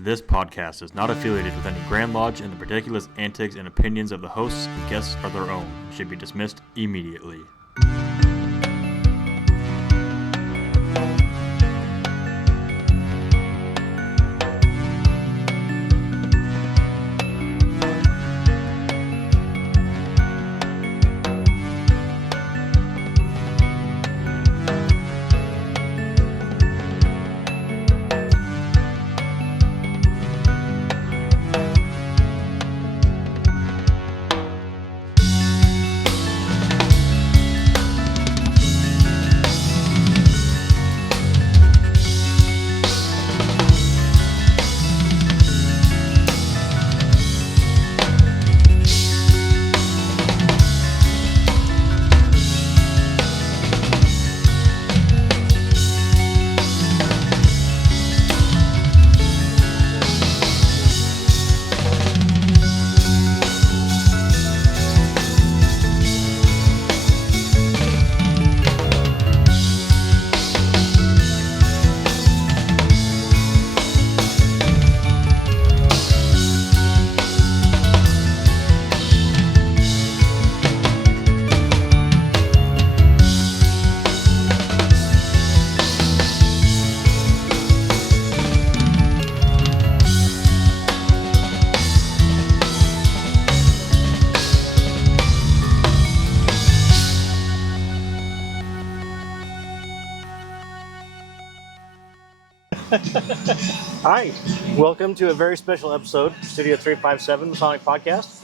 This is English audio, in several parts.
This podcast is not affiliated with any Grand Lodge, and the ridiculous antics and opinions of the hosts and guests are their own and should be dismissed immediately. Hi, welcome to a very special episode of Studio 357 Masonic Podcast.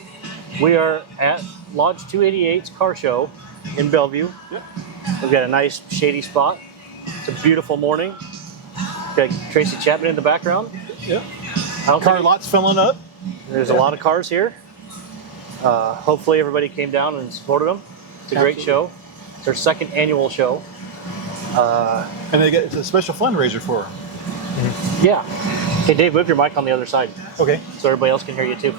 We are at Lodge 288's car show in Bellevue. Yep. We've got a nice shady spot. It's a beautiful morning. Got Tracy Chapman in the background. Yep. I don't Car think lot's filling up. there's a lot of cars here. Hopefully everybody came down and supported them. It's a great show. It's their second annual show. And it's a special fundraiser for them. Yeah. Okay, Dave, move your mic on the other side Okay. so everybody else can hear you too.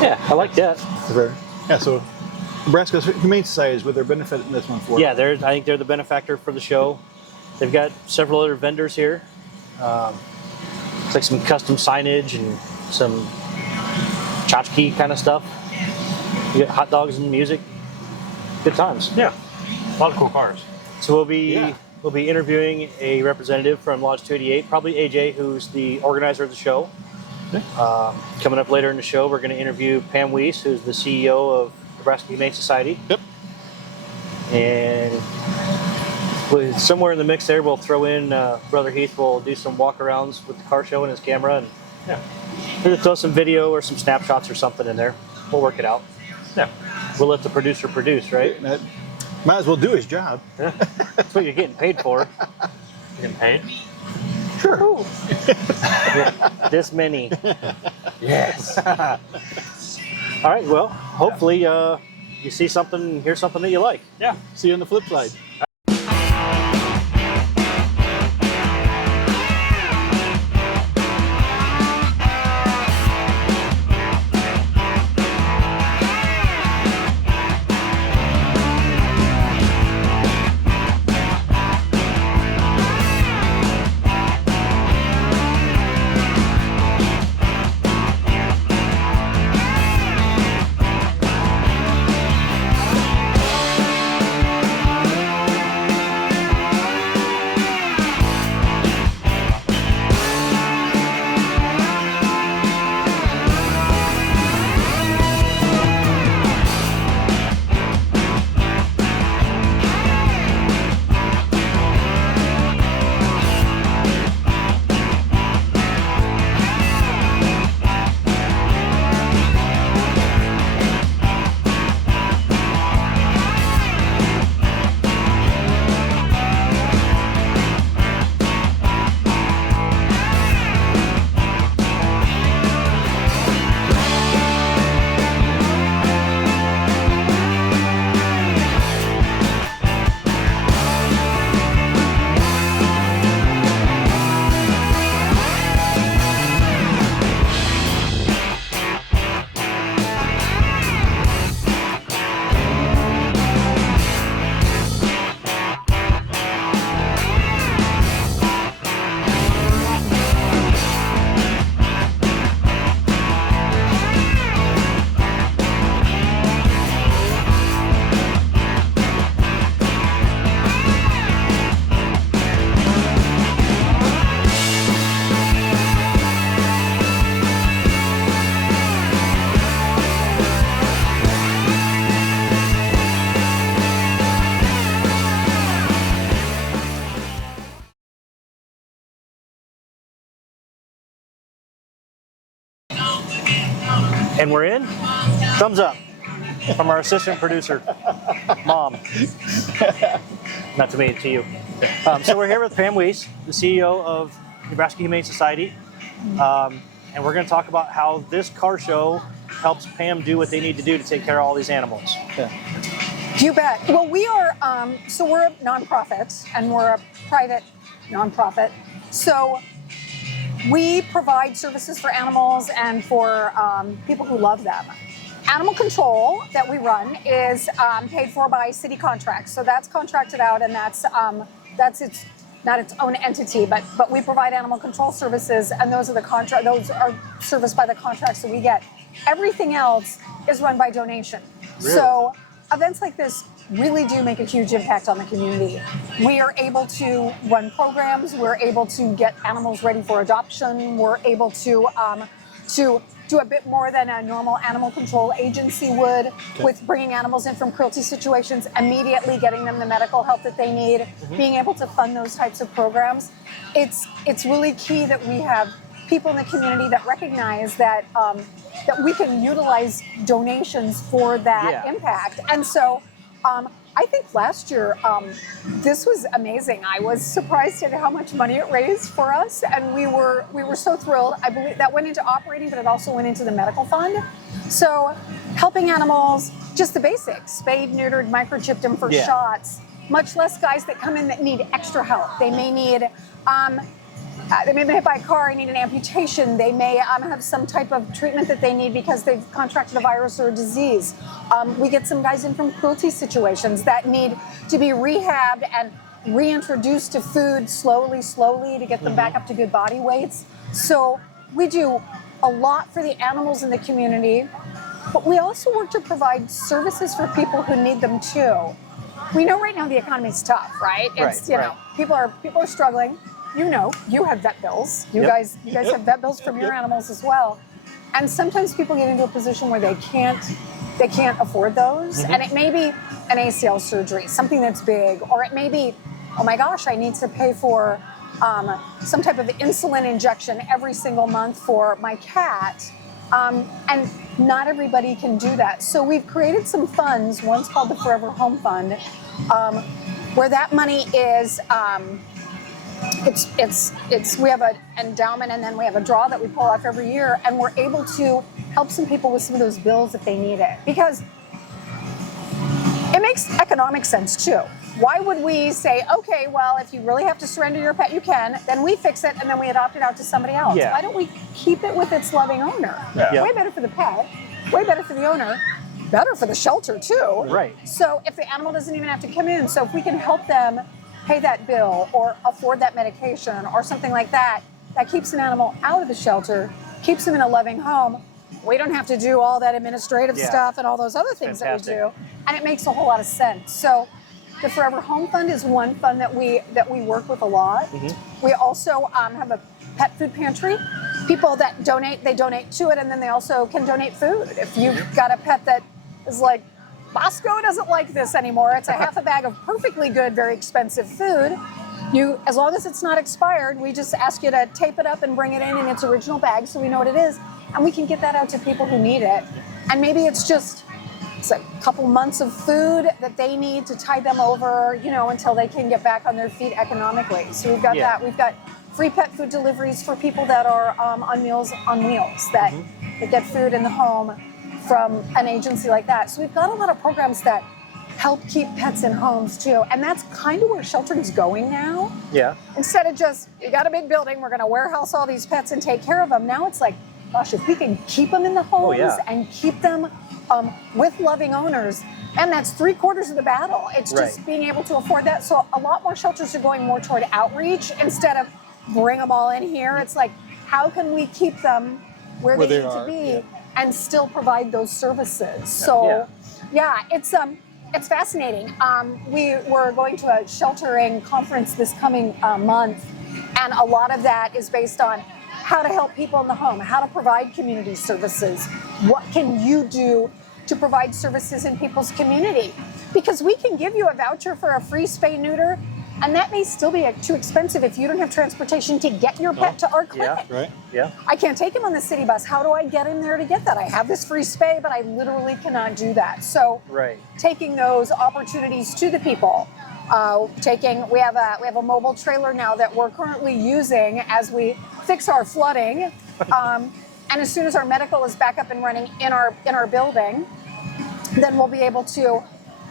Yeah, I like that. Yeah, so Nebraska Humane Society is what they're benefiting this one for. Yeah, I think they're the benefactor for the show. They've got several other vendors here. It's like some custom signage and some tchotchke kind of stuff. You get hot dogs and music. Good times. Yeah, a lot of cool cars. So we'll be interviewing a representative from Lodge 288, probably AJ, who's the organizer of the show. Okay. Coming up later in the show, we're going to interview Pam Weiss, who's the CEO of Nebraska Humane Society. Yep. And somewhere in the mix there, we'll throw in Brother Heath will do some walkarounds with the car show and his camera, and maybe throw some video or some snapshots or something in there. We'll work it out. Yeah. We'll let the producer produce, right? That might as well do his job. Yeah. That's what you're getting paid for. You getting paid? Sure. This many. Yes. All right. Well, hopefully you see something, hear something that you like. Yeah. See you on the flip side. And we're in. Thumbs up from our assistant producer, Mom. Not to me, to you. So we're here with Pam Weiss, the CEO of Nebraska Humane Society. And we're going to talk about how this car show helps Pam do what they need to do to take care of all these animals. Yeah. You bet. Well, we are, so we're a nonprofit, and we're a private nonprofit. So we provide services for animals and for people who love them. Animal control that we run is paid for by city contracts. So that's contracted out, and that's its not its own entity, but we provide animal control services, and those are serviced by the contracts that we get. Everything else is run by donation. Really? So events like this really do make a huge impact on the community. We are able to run programs. We're able to get animals ready for adoption. We're able to do a bit more than a normal animal control agency would with bringing animals in from cruelty situations, immediately getting them the medical help that they need, being able to fund those types of programs. It's really key that we have people in the community that recognize that that we can utilize donations for that impact. And so I think last year this was amazing. I was surprised at how much money it raised for us, and we were so thrilled. I believe that went into operating, but it also went into the medical fund. So helping animals, just the basics: spayed, neutered, microchipped them for shots. Much less guys that come in that need extra help. They may need they may be hit by a car and need an amputation. They may have some type of treatment that they need because they've contracted a virus or a disease. We get some guys in from cruelty situations that need to be rehabbed and reintroduced to food slowly to get them back up to good body weights. So we do a lot for the animals in the community, but we also work to provide services for people who need them too. We know right now the economy's tough, right? It's people are struggling. You know, you have vet bills. You guys have vet bills from your animals as well. And sometimes people get into a position where they can't afford those. And it may be an ACL surgery, something that's big, or it may be, oh my gosh, I need to pay for some type of insulin injection every single month for my cat. And not everybody can do that. So we've created some funds. One's called the Forever Home Fund, where that money is. We have an endowment, and then we have a draw that we pull off every year, and we're able to help some people with some of those bills if they need it, because it makes economic sense too. Why would we say, okay, well, if you really have to surrender your pet, you can, then we fix it and then we adopt it out to somebody else? Why don't we keep it with its loving owner? Way better for the pet, way better for the owner, better for the shelter too. Right. So if the animal doesn't even have to come in, so if we can help them pay that bill or afford that medication or something like that, that keeps an animal out of the shelter, keeps them in a loving home. We don't have to do all that administrative stuff and all those other things that we do, and it makes a whole lot of sense. So the Forever Home Fund is one fund that we work with a lot. We also have a pet food pantry. People that donate, they donate to it, and then they also can donate food. If you've got a pet that is like, Bosco doesn't like this anymore, it's a half a bag of perfectly good, very expensive food. As long as it's not expired, we just ask you to tape it up and bring it in its original bag so we know what it is, and we can get that out to people who need it. And maybe it's a couple months of food that they need to tide them over, until they can get back on their feet economically. So we've got that. We've got free pet food deliveries for people that are on Meals on Wheels that get food in the home from an agency like that. So we've got a lot of programs that help keep pets in homes too. And that's kind of where sheltering's going now. Yeah. Instead of just, you got a big building, we're going to warehouse all these pets and take care of them. Now it's like, gosh, if we can keep them in the homes and keep them with loving owners, and that's 3/4 of the battle. It's just being able to afford that. So a lot more shelters are going more toward outreach instead of bring them all in here. It's like, how can we keep them where they need to be and still provide those services? So it's fascinating. We're going to a sheltering conference this coming month, and a lot of that is based on how to help people in the home, how to provide community services. What can you do to provide services in people's community? Because we can give you a voucher for a free spay neuter, And that may still be too expensive if you don't have transportation to get your pet to our clinic. Right. Yeah. I can't take him on the city bus. How do I get in there to get that? I have this free spay, but I literally cannot do that. So Right. taking those opportunities to the people. We have a mobile trailer now that we're currently using as we fix our flooding. And as soon as our medical is back up and running in our building, then we'll be able to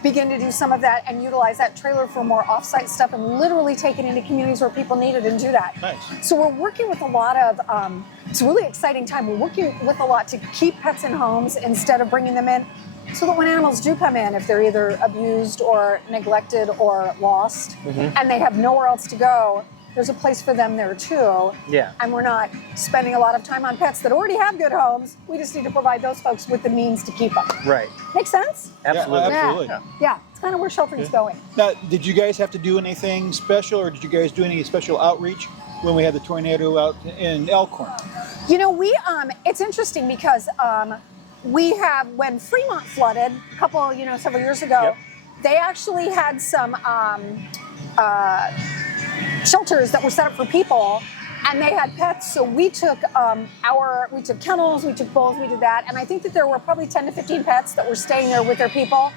begin to do some of that and utilize that trailer for more off-site stuff and literally take it into communities where people need it and do that. Nice. So we're working with a lot of, it's a really exciting time. We're working with a lot to keep pets in homes instead of bringing them in, so that when animals do come in, if they're either abused or neglected or lost, and they have nowhere else to go, there's a place for them there too. Yeah. And we're not spending a lot of time on pets that already have good homes. We just need to provide those folks with the means to keep them. Right. Make sense? Absolutely. Absolutely. Yeah, it's kind of where sheltering's going. Now, did you guys have to do anything special, or did you guys do any special outreach when we had the tornado out in Elkhorn? You know, it's interesting because we have, when Fremont flooded several years ago, they actually had some shelters that were set up for people, and they had pets. So we took we took kennels, we took bowls, we did that, and I think that there were probably 10 to 15 pets that were staying there with their people.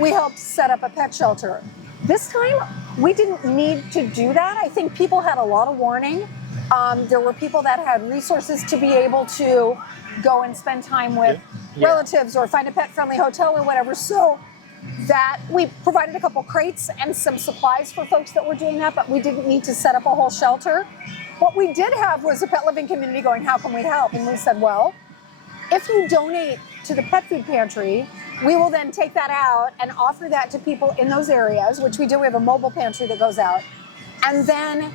We helped set up a pet shelter. This time, we didn't need to do that. I think people had a lot of warning. There were people that had resources to be able to go and spend time with relatives or find a pet-friendly hotel or whatever. So that we provided a couple crates and some supplies for folks that were doing that, but we didn't need to set up a whole shelter. What we did have was a pet living community going, how can we help? And we said, well, if you donate to the pet food pantry, we will then take that out and offer that to people in those areas, which we do. We have a mobile pantry that goes out. And then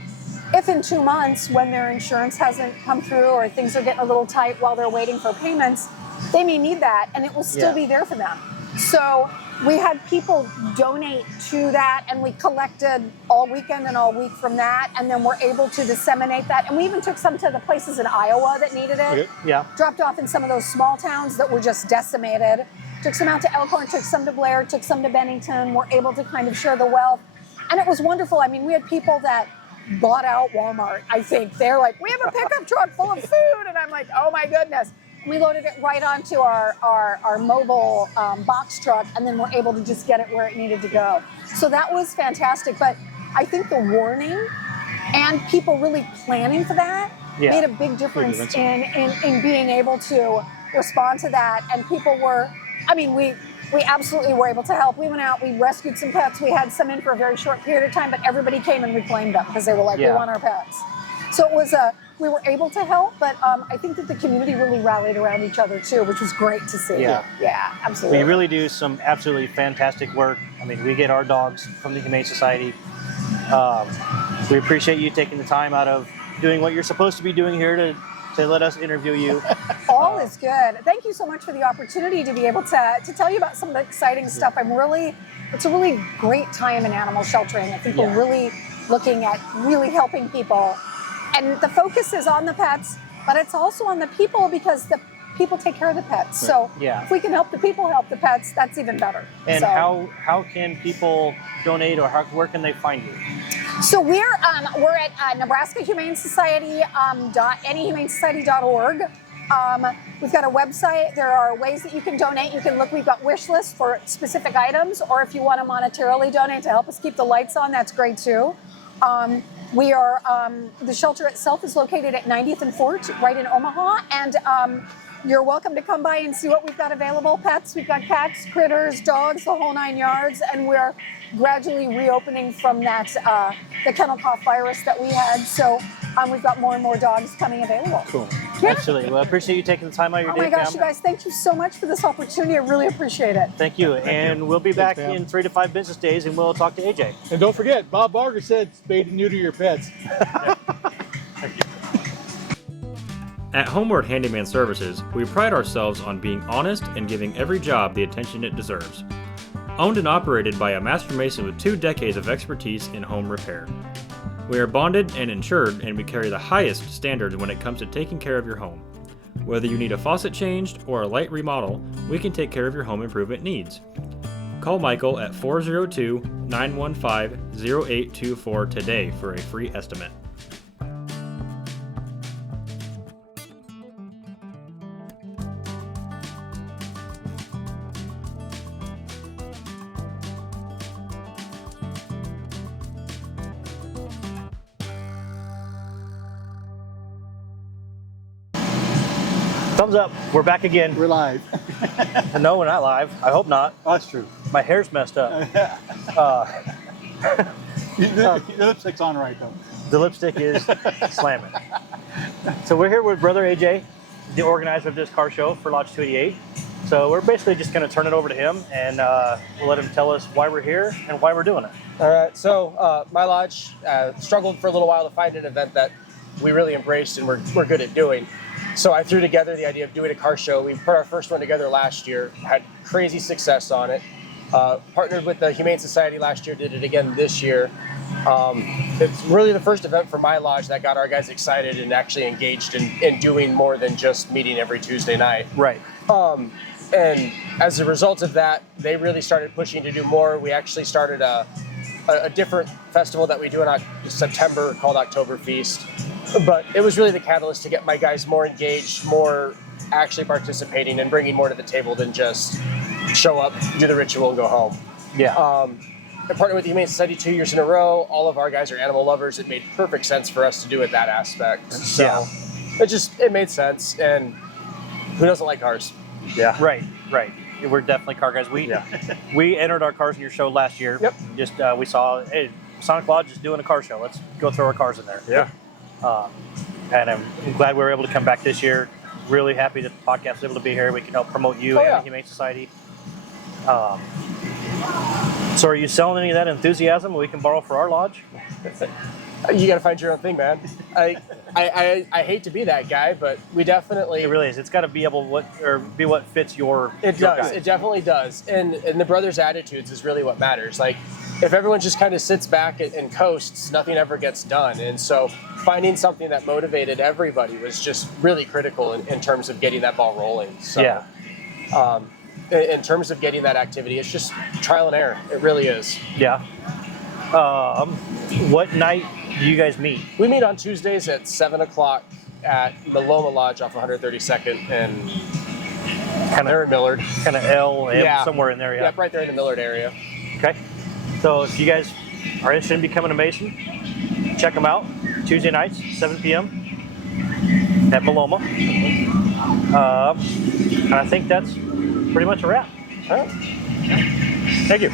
if in 2 months, when their insurance hasn't come through or things are getting a little tight while they're waiting for payments, they may need that and it will still be there for them. So we had people donate to that, and we collected all weekend and all week from that, and then we're able to disseminate that. And we even took some to the places in Iowa that needed it. Okay. Yeah. Dropped off in some of those small towns that were just decimated. Took some out to Elkhorn, took some to Blair, took some to Bennington. We're able to kind of share the wealth. And it was wonderful. I mean, we had people that bought out Walmart, I think. They're like, we have a pickup truck full of food. And I'm like, oh my goodness. We loaded it right onto our mobile box truck, and then we're able to just get it where it needed to go. So that was fantastic. But I think the warning and people really planning for that made a big difference in being able to respond to that. And people were, I mean, we absolutely were able to help. We went out, we rescued some pets. We had some in for a very short period of time, but everybody came and reclaimed them because they were like, we want our pets. So it was we were able to help, but I think that the community really rallied around each other too, which was great to see. Yeah. Yeah, absolutely. We really do some absolutely fantastic work. I mean, we get our dogs from the Humane Society. We appreciate you taking the time out of doing what you're supposed to be doing here to let us interview you. All is good. Thank you so much for the opportunity to be able to tell you about some of the exciting stuff. It's a really great time in animal sheltering. I think we're really looking at really helping people. And the focus is on the pets, but it's also on the people, because the people take care of the pets. So if we can help the people help the pets, that's even better. And how can people donate, or where can they find you? So we're at Nebraska Humane Society, anyhumanesociety.org. We've got a website. There are ways that you can donate. You can look. We've got wish lists for specific items, or if you want to monetarily donate to help us keep the lights on, that's great too. We are, the shelter itself is located at 90th and Fort, right in Omaha, and you're welcome to come by and see what we've got available. Pets, we've got cats, critters, dogs, the whole 9 yards, and we're gradually reopening from that, the kennel cough virus that we had, so we've got more and more dogs coming available. Cool. Yeah. Absolutely. Well, I appreciate you taking the time out of your Oh day, my gosh, Pam. you guys, thank you so much for this opportunity. I really appreciate it. Thank you. And we'll be back Pam. in 3 to 5 business days, and we'll talk to AJ. And don't forget, Bob Barger said spay and neuter your pets. At Homeward Handyman Services, we pride ourselves on being honest and giving every job the attention it deserves. Owned and operated by a master mason with 2 decades of expertise in home repair. We are bonded and insured, and we carry the highest standards when it comes to taking care of your home. Whether you need a faucet changed or a light remodel, we can take care of your home improvement needs. Call Michael at 402-915-0824 today for a free estimate. Thumbs up. We're back again. We're live. No, we're not live. I hope not. Oh, that's true. My hair's messed up. Your lipstick's on right though. The lipstick is slamming. So we're here with Brother AJ, the organizer of this car show for Lodge 288. So we're basically just going to turn it over to him, and we'll let him tell us why we're here and why we're doing it. All right, so my lodge struggled for a little while to find an event that we really embraced and we're good at doing. So I threw together the idea of doing a car show. We put our first one together last year, had crazy success on it. Partnered with the Humane Society last year, did it again this year. It's really the first event for my lodge that got our guys excited and actually engaged in doing more than just meeting every Tuesday night. Right. And as a result of that, they really started pushing to do more. We actually started a different festival that we do in September called October Feast. But it was really the catalyst to get my guys more engaged, more actually participating and bringing more to the table than just show up, do the ritual, and go home. Yeah. I partnered with the Humane Society 2 years in a row. All of our guys are animal lovers. It made perfect sense for us to do it that aspect. So it made sense. And who doesn't like cars? Yeah. Right. We're definitely car guys. We entered our cars in your show last year. Yep. Just we saw, hey, Sonic Lodge is doing a car show. Let's go throw our cars in there. Yeah. And I'm glad we were able to come back this year. Really happy that the podcast is able to be here. We can help promote you and the Humane Society. So are you selling any of that enthusiasm we can borrow for our lodge? You got to find your own thing, man. I hate to be that guy, but we definitely. It really is. It's got to be what fits your. It your does. guy. It definitely does. And the brothers' attitudes is really what matters. Like, if everyone just kind of sits back and coasts, nothing ever gets done. And so finding something that motivated everybody was just really critical in terms of getting that ball rolling. So, Yeah. In terms of getting that activity, it's just trial and error. It really is. Yeah. What night do you guys meet? We meet on Tuesdays at 7 o'clock at the Loma Lodge off 132nd and they're in Millard. Kind of somewhere in there, yeah. Right there in the Millard area. Okay. So if you guys are interested in becoming a Mason, check them out. Tuesday nights, 7 p.m. at Maloma. And I think that's pretty much a wrap. All right. Thank you.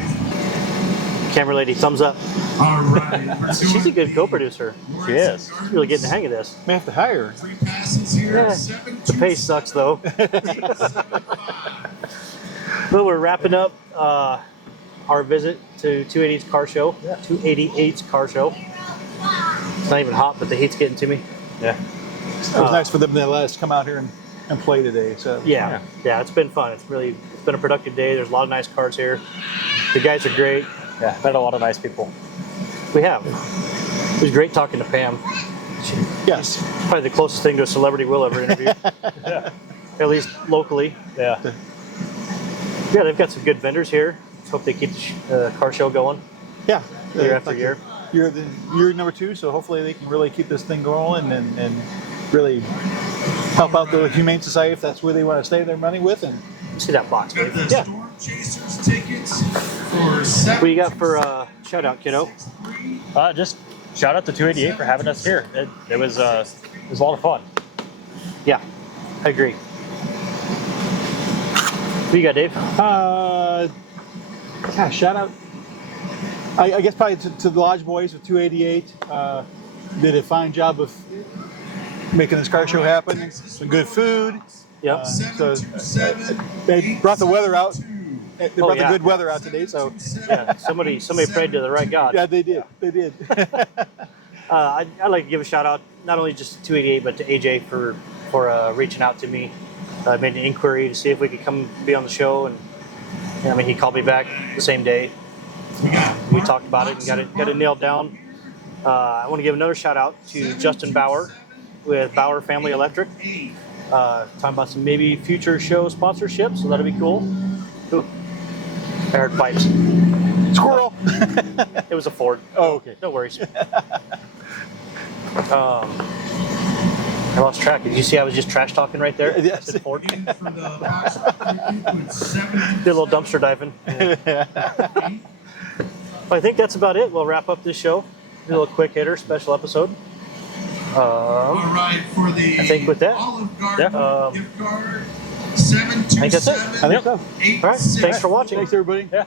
Camera lady, thumbs up. All right. She's a good co-producer. She is. She's really getting the hang of this. May have to hire her. Three passes here. Yeah. The pay sucks though. Well, we're wrapping up our visit to 288's car show. 288's car show. It's not even hot, but the heat's getting to me. Yeah. It was nice for them to let us come out here and play today. So Yeah, it's been fun. It's been a productive day. There's a lot of nice cars here. The guys are great. Yeah, met a lot of nice people. We have. It was great talking to Pam. Yes. Probably the closest thing to a celebrity we'll ever interview. At least locally. Yeah. Yeah, they've got some good vendors here. Let's hope they keep the car show going Yeah. year after year. You're number 2, so hopefully they can really keep this thing going and really help out the Humane Society if that's where they want to save their money with. And See that box, babe. The Yeah. Storm Chasers tickets for What you got for shout out, kiddo? Just shout out to 288 for having us here. It was a lot of fun. Yeah, I agree. What you got, Dave? shout out. I guess probably to the Lodge Boys with 288. Did a fine job of making this car show happen. Some good food. Yep. So they brought the weather out. They brought the good weather out today. So Yeah, somebody prayed to the right God. yeah, they did. They did. I'd like to give a shout out not only just to 288 but to AJ for reaching out to me. I made an inquiry to see if we could come be on the show, and he called me back the same day. We talked about it and got it nailed down. I want to give another shout out to Justin Bauer with Bauer Family Electric. Talking about some maybe future show sponsorships, so that'll be cool. I heard pipes. Squirrel. It was a Ford. Oh, okay. No worries. I lost track. Did you see I was just trash talking right there? Yes. I said Ford. in for the last 7 Did a little dumpster diving. Well, I think that's about it. We'll wrap up this show. Do a little quick hitter special episode. All right, for the I think with that, Olive Garden yeah, gift card, I think that's it. 727 I think so. All right. Thanks for watching. Thanks, everybody. Yeah.